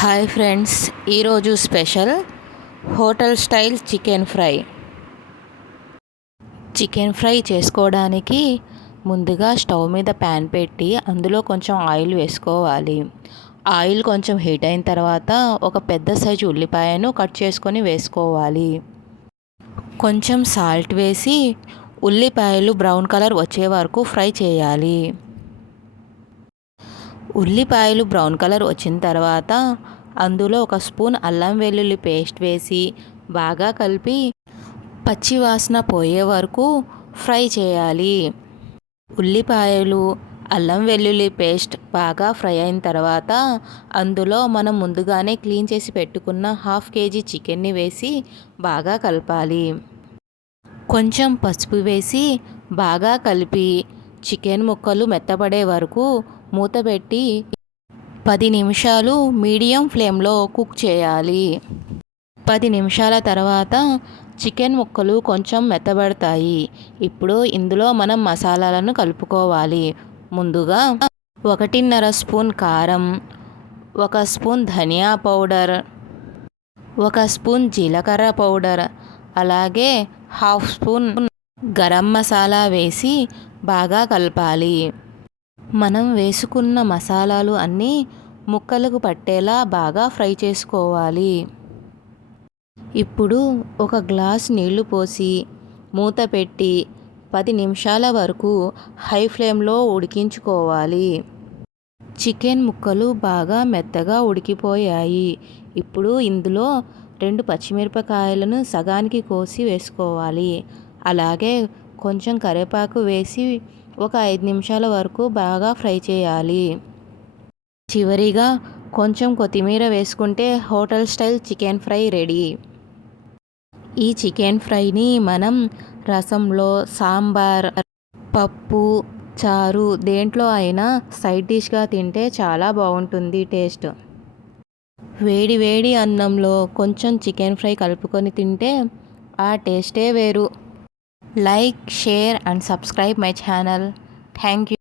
Hi friends, ఈరోజు special hotel style chicken fry చేసుకోవడానికి ముందుగా స్టవ్ మీద ప్యాన్ పెట్టి అందులో కొంచెం ఆయిల్ వేసుకోవాలి. ఆయిల్ కొంచెం హీట్ అయిన తర్వాత ఒక పెద్ద సైజు ఉల్లిపాయను కట్ చేసుకొని వేసుకోవాలి. కొంచెం సాల్ట్ వేసి ఉల్లిపాయలు బ్రౌన్ కలర్ వచ్చే వరకు ఫ్రై చేయాలి. ఉల్లిపాయలు బ్రౌన్ కలర్ వచ్చిన తర్వాత అందులో ఒక స్పూన్ అల్లం వెల్లుల్లి పేస్ట్ వేసి బాగా కలిపి పచ్చి వాసన పోయే వరకు ఫ్రై చేయాలి. ఉల్లిపాయలు అల్లం వెల్లుల్లి పేస్ట్ బాగా ఫ్రై అయిన తర్వాత అందులో మనం ముందుగానే క్లీన్ చేసి పెట్టుకున్న 1/2 kg చికెన్ని వేసి బాగా కలపాలి. కొంచెం పసుపు వేసి బాగా కలిపి చికెన్ ముక్కలు మెత్తబడే వరకు మూత పెట్టి 10 నిమిషాలు మీడియం ఫ్లేమ్లో కుక్ చేయాలి. 10 నిమిషాల తర్వాత చికెన్ ముక్కలు కొంచెం మెత్తబడతాయి. ఇప్పుడు ఇందులో మనం మసాలాలను కలుపుకోవాలి. ముందుగా 1.5 స్పూన్ కారం, 1 స్పూన్ ధనియా పౌడర్, 1 స్పూన్ జీలకర్ర పౌడర్, అలాగే 1/2 స్పూన్ గరం మసాలా వేసి బాగా కలపాలి. మనం వేసుకున్న మసాలాలు అన్నీ ముక్కలకు పట్టేలా బాగా ఫ్రై చేసుకోవాలి. ఇప్పుడు ఒక గ్లాస్ నీళ్లు పోసి మూత పెట్టి 10 నిమిషాల వరకు హై ఫ్లేమ్లో ఉడికించుకోవాలి. చికెన్ ముక్కలు బాగా మెత్తగా ఉడికిపోయాయి. ఇప్పుడు ఇందులో 2 పచ్చిమిరపకాయలను సగానికి కోసి వేసుకోవాలి. అలాగే కొంచెం కరివేపాకు వేసి ఒక 5 నిమిషాల వరకు బాగా ఫ్రై చేయాలి. చివరిగా కొంచెం కొత్తిమీర వేసుకుంటే hotel style chicken fry ready. ఈ చికెన్ ఫ్రైని మనం రసంలో, సాంబార్, పప్పు, చారు దేంట్లో అయినా సైడ్ డిష్గా తింటే చాలా బాగుంటుంది టేస్ట్. వేడి వేడి అన్నంలో కొంచెం చికెన్ ఫ్రై కలుపుకొని తింటే ఆ టేస్టే వేరు. Like, share and subscribe my channel. Thank you.